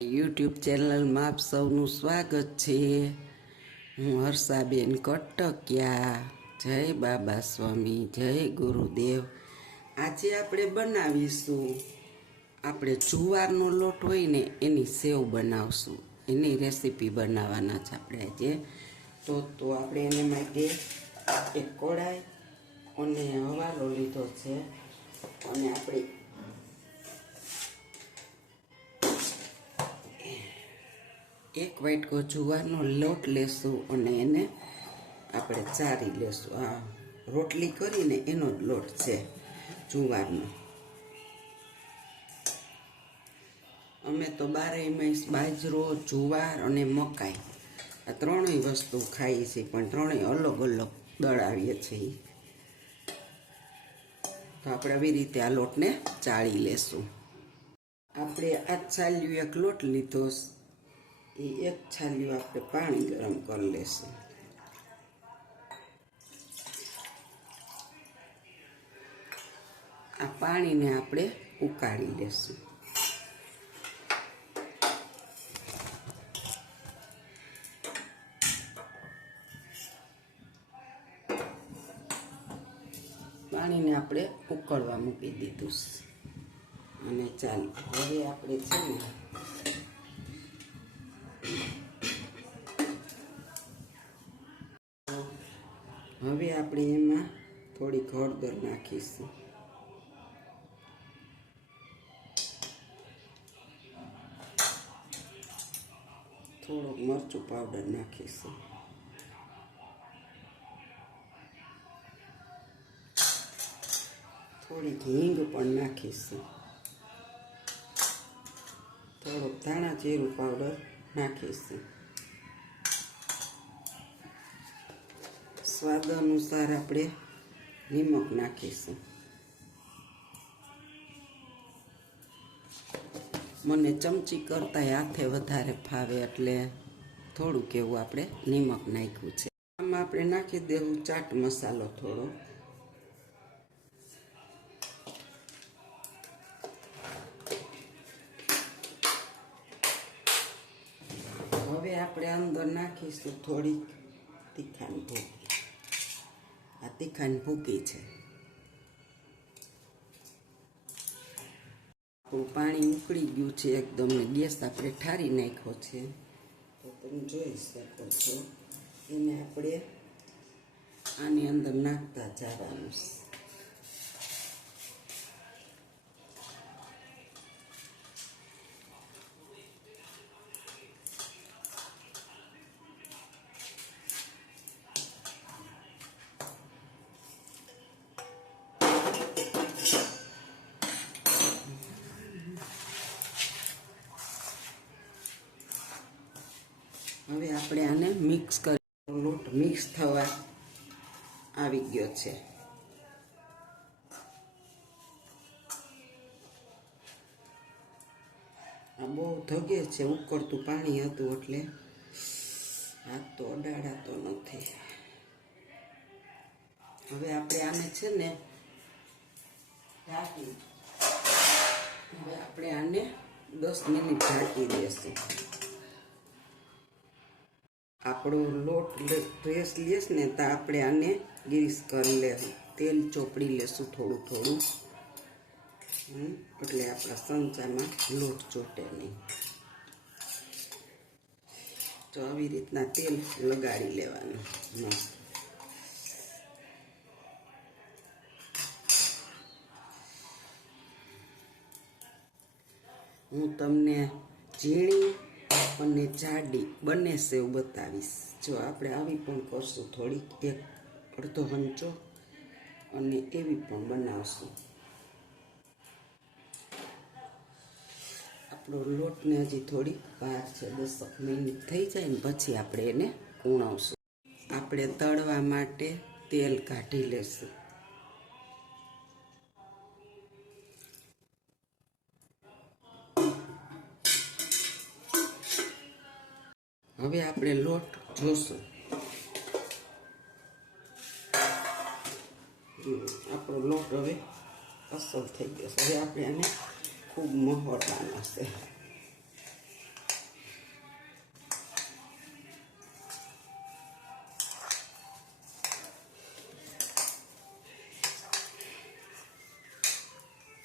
YouTube ચેનલમાં આપ સૌનું સ્વાગત છે। હું હર્ષાબેન કટકિયા। જય બાબા સ્વામી, જય ગુરુદેવ। આજે આપણે બનાવીશું, આપણે જુવારનો લોટ હોય ને એની સેવ બનાવશું, એની રેસીપી બનાવવાના છે આપણે આજે। તો આપણે એને માટે એક કઢાઈ અને હવાલો લીધો છે અને આપણે એક વાટકો જુવારનો લોટ લેશું અને એને આપણે ચારી લેશું। આ રોટલી કરીને એનો જ લોટ છે જુવારનો। અમે તો 12 માસ બાજરો, જુવાર અને મકાઈ આ ત્રણેય વસ્તુ ખાઈએ છીએ, પણ ત્રણેય અલગ અલગ દળાવીએ છીએ। તો આપણે આવી રીતે આ લોટને ચાળી લેશું। આપણે આ છાલ્યું એક લોટ લીધો, એ એક છાલ્યું આપણે પાણી ગરમ કરી લેશું। આ પાણીને આપણે ઉકાળી લેશું। પાણીને આપણે ઉકળવા મૂકી દીધું અને ચાલો હવે આપણે છે ને હવે આપણે એમાં થોડીક હળદર નાખીશું, થોડોક મરચું પાવડર નાખીશું, થોડીક હિંગ પણ નાખીશું, થોડોક ધાણા જીરું પાવડર નાખીશું, સ્વાદ અનુસાર આપણે નિમક નાખીશું। મને ચમચી કરતાં હાથે વધારે ફાવે એટલે થોડુંક એવું આપણે નિમક નાખ્યું છે। આમાં આપણે નાખી દેવું ચાટ મસાલો થોડો, હવે આપણે અંદર નાખીશું થોડીક તીખાની ભૂકી। આ તીખાની ભૂકી છે। પાણી ઉકળી ગયું છે એકદમ, ગેસ આપણે ઠારી નાખ્યો છે, તો તમે જોઈ શકો છો। એને આપણે આની અંદર નાખતા જવાનું છે। હવે આપણે આને મિક્સ કરી, લોટ મિક્સ થવા આવી ગયો છે। આ બહુ ધગે છે, ઉકળતું પાણી હતું એટલે હાથ તો અડાડાતો નથી। હવે આપણે આને છે ને ઢાંકી, હવે આપણે આને 10 મિનિટ ઢાંકી દેશું। આપણો લોટ પ્રેસ લેસ ને તો આપણે આને ગ્રીસ કરી લેશું, તેલ ચોપડી લેશું થોડું થોડું, એટલે આપણા સંચામાં લોટ ચોટે નહીં। તો આવી રીતના તેલ લગાડી લેવાનું મસ્ત। હું તમને ઝીણી અને જાડી બંને સેવ બતાવીશ। જો આપણે આવી પણ કરશું થોડીક, એક અડધો હંચો, અને એવી પણ બનાવશું। આપણો લોટને હજી થોડીક વાર છે, 10 મિનિટ થઈ જાય ને પછી આપણે એને ઉણાવશું। આપણે તળવા માટે તેલ કાઢી લેશું। હવે આપણે લોટ જોશું, આપણો લોટ હવે અસર થઈ ગયો છે। હવે આપણે આને ખૂબ મહોરવાનો છે।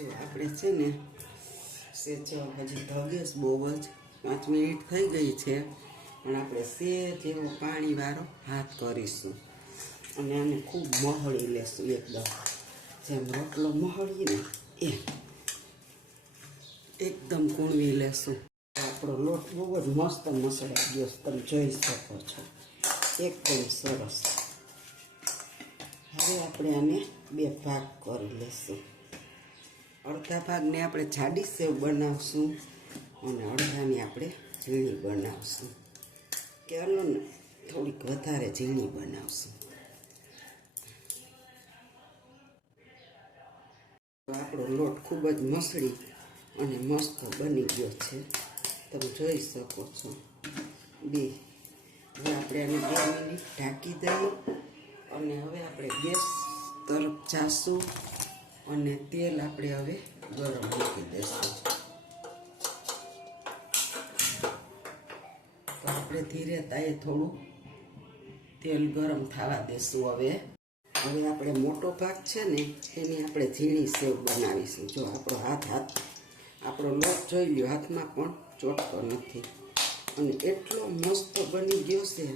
જો આપણે છે ને સેજ હજી ધગેસ બહુ જ 5 મિનિટ થઈ ગઈ છે, પણ આપણે સેજ એવો પાણીવાળો હાથ કરીશું અને આને ખૂબ મહળી લેશું, એકદમ જેમ રોટલો મહળીએ ને એ એકદમ કૂણવી લેશું. આપણો લોટ બહુ જ મસ્ત મસળાઈ ગયો, તમે જોઈ શકો છો, એકદમ સરસ. હવે આપણે આને 2 ભાગ કરી લેશું. અડધા ભાગને આપણે જાડી સેવ બનાવશું અને અડધાની આપણે ઝીણી બનાવશું, કે ને થોડીક વધારે ઝીણી બનાવશું. આપણો લોટ ખૂબ જ મસળી અને મસ્ત બની ગયો છે, તમે જોઈ શકો છો. હવે આપણે આને 2 મિનિટ ઢાંકી દઈએ અને હવે આપણે ગેસ તરફ જાશું અને તેલ આપણે હવે ગરમ મૂકી દઈશું. તો આપણે ધીરે તાએ થોડું તેલ ગરમ થવા દેશું. હવે આપણે મોટો ભાગ છે ને એની આપણે ઝીણી સેવ બનાવીશું. જો આપણો લોટ જોઈ લ્યો, હાથમાં પણ ચોટતો નથી અને એટલો મસ્ત બની ગયો છે.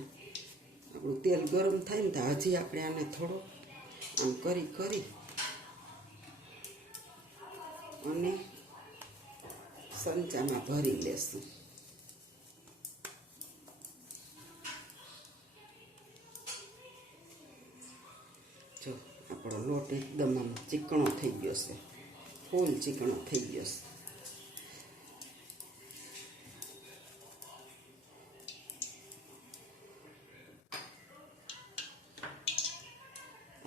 આપણું તેલ ગરમ થાય ને તો હજી આપણે આને થોડો આમ કરી અને સંચામાં ભરી લેશું. જો આપણો લોટ એકદમ આમ ચીકણો થઈ ગયો છે, ફૂલ ચીકણો થઈ ગયો છે.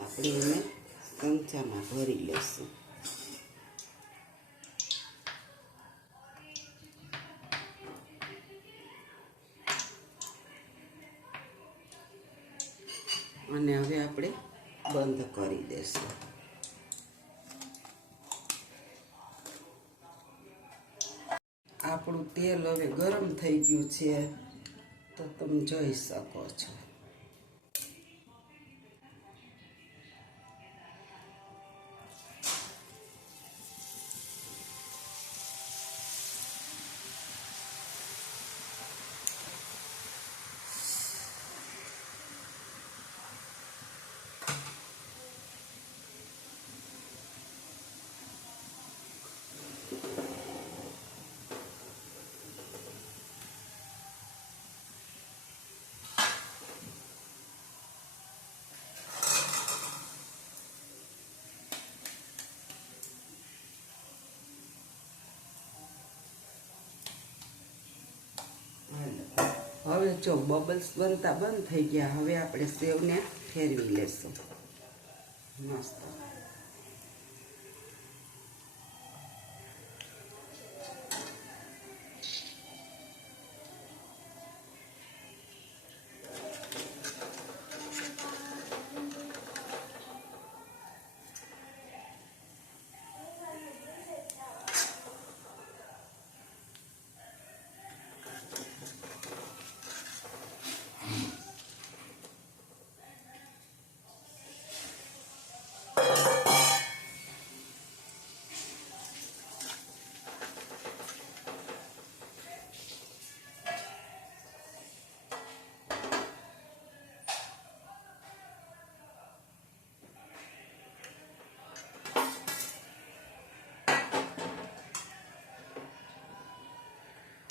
આપણે એને સંચામાં ભરી લેશું. અને હવે આપણે બંધ કરી દઈશું. આપણું તેલ હવે ગરમ થઈ ગયું છે, તો તમે જોઈ શકો છો. હવે જો બબલ્સ બનતા બંધ થઈ ગયા. હવે આપણે સેવને ફેરવી લેશું મસ્ત.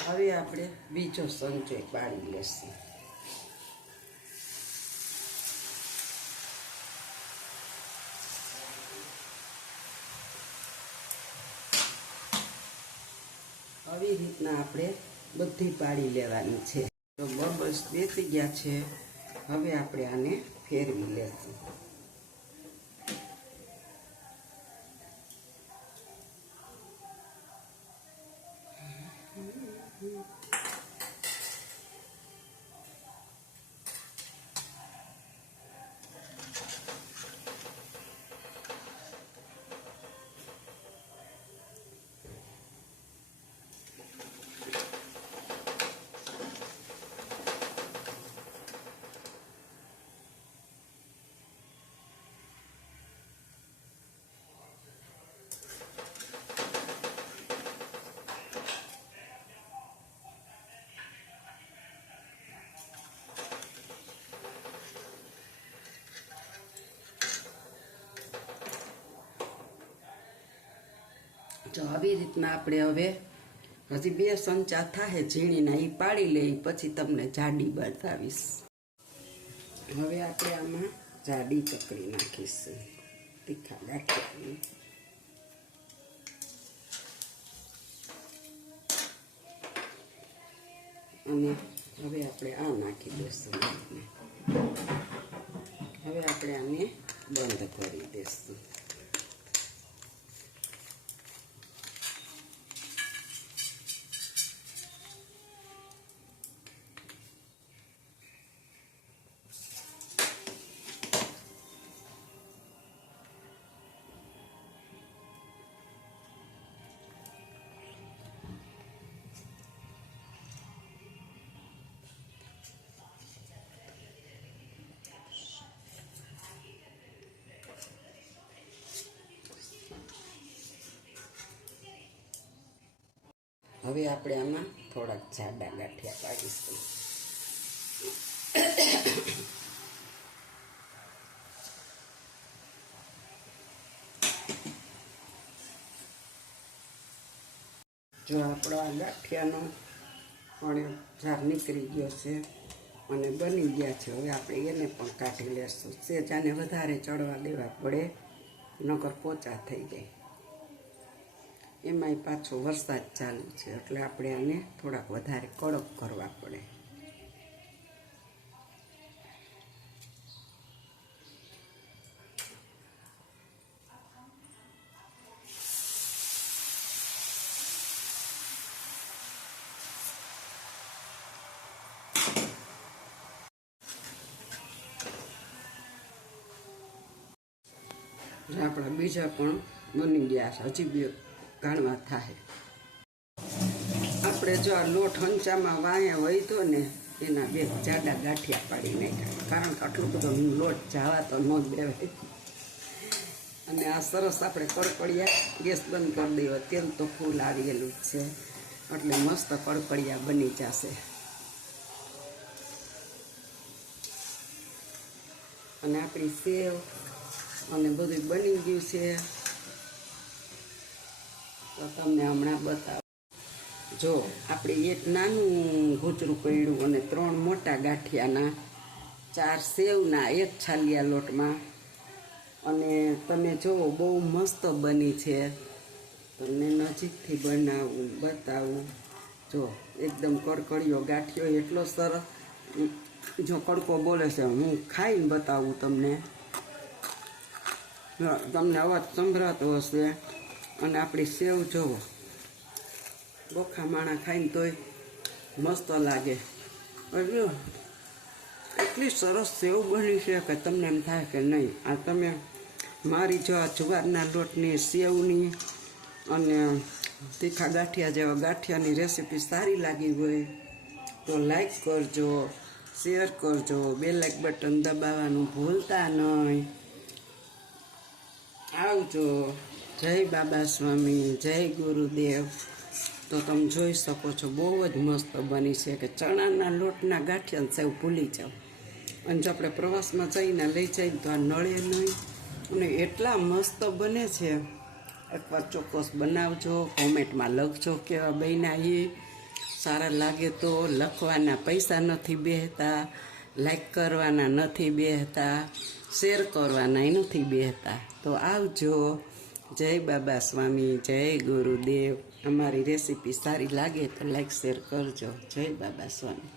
હવે આપણે બીજો સંચો પાડી લેશું. આવી રીતના આપણે બધી પાડી લેવાની છે. તો બબલ્સ બેસી ગયા છે. હવે આપણે આને ફેરવી લેશું. જો આવી રીતના આપણે હવે હજી 2 ચમચા થાય ઝીણીના એ પાડી લઈ, પછી તમને જાડી બતાવીશ. હવે આપણે આમાં જાડી ચકરી નાખીશું, તીખા ગાંઠિયાની. અને હવે આપણે આ નાખી દઈશું. હવે આપણે આને બંધ કરી દઈશું. હવે આપણે આમાં થોડાક જાડા ગાંઠિયા પાડીશું. જો આપણો આ ગાંઠિયાનો પણ ઝાર નીકળી ગયો છે અને બની ગયા છે. હવે આપણે એને પણ કાઢી લેશું. સેજાને વધારે ચડવા દેવા પડે, નકર પોચા થઈ જાય. એમાંય પાછો વરસાદ ચાલુ છે એટલે આપણે આને થોડાક વધારે કડક કરવા પડે. આપણા બીજા પણ બની ગયા છે, હજી 2 ગાળવા થાય. આપણે જો આ લોટ હંચામાં વાયા વહીતો ને એના 2 જાડા ગાંઠિયા પાડી નાખ્યા, કારણ કે આટલો બધો લોટ જાવા તો ન દેવાય. અને આ સરસ આપણે કડકડિયા ગેસ બંધ કરી દેવા. તેલ તો ફૂલ આવી ગયેલું જ છે એટલે મસ્ત કડકડિયા બની જશે. અને આપણી સેવ અને બધું બની ગયું છે તો તમને હમણાં બતાવો. જો આપણે એક નાનું ઘૂચરું પડ્યું અને 3 મોટા ગાંઠિયાના, 4 સેવના, 1 છાલિયા લોટમાં. અને તમે જુઓ બહુ મસ્ત બની છે. તમને નજીકથી બનાવું બતાવું. જો એકદમ કડકડિયો ગાંઠિયો એટલો સરસ. જો કડકો બોલે છે, હું ખાઈને બતાવું તમને. તમને અવાજ સંભળાતો હશે. અને આપણી સેવ જોવો, બોખા માણા ખાઈને તોય મસ્ત લાગે. એટલી સરસ સેવ બની છે કે તમને એમ થાય કે નહીં, આ તમે મારી જો આ જુવારના લોટની સેવની અને તીખા ગાંઠિયા જેવા ગાંઠિયાની રેસીપી સારી લાગી હોય તો લાઈક કરજો, શેર કરજો, બેલ લાઈક બટન દબાવવાનું ભૂલતા નહીં. આવજો. જય બાબા સ્વામી, જય ગુરુદેવ. તો તમે જોઈ શકો છો બહુ જ મસ્ત બની છે કે ચણાના લોટના ગાંઠિયા સેવ ભૂલી જાઓ. અને જો આપણે પ્રવાસમાં જઈને લઈ જઈએ તો આ નળે નહીં. અને એટલા મસ્ત બને છે. એકવાર ચોક્કસ બનાવજો, કોમેન્ટમાં લખજો કેવા બન્યા. એ સારા લાગે તો લખવાના પૈસા નથી બેહતા, લાઈક કરવાના નથી બેહતા, શેર કરવાના નથી બેહતા. તો આવજો. જય બાબા સ્વામી, જય ગુરુદેવ. અમારી રેસીપી સારી લાગે તો લાઈક શેર કરજો. જય બાબા સ્વામી.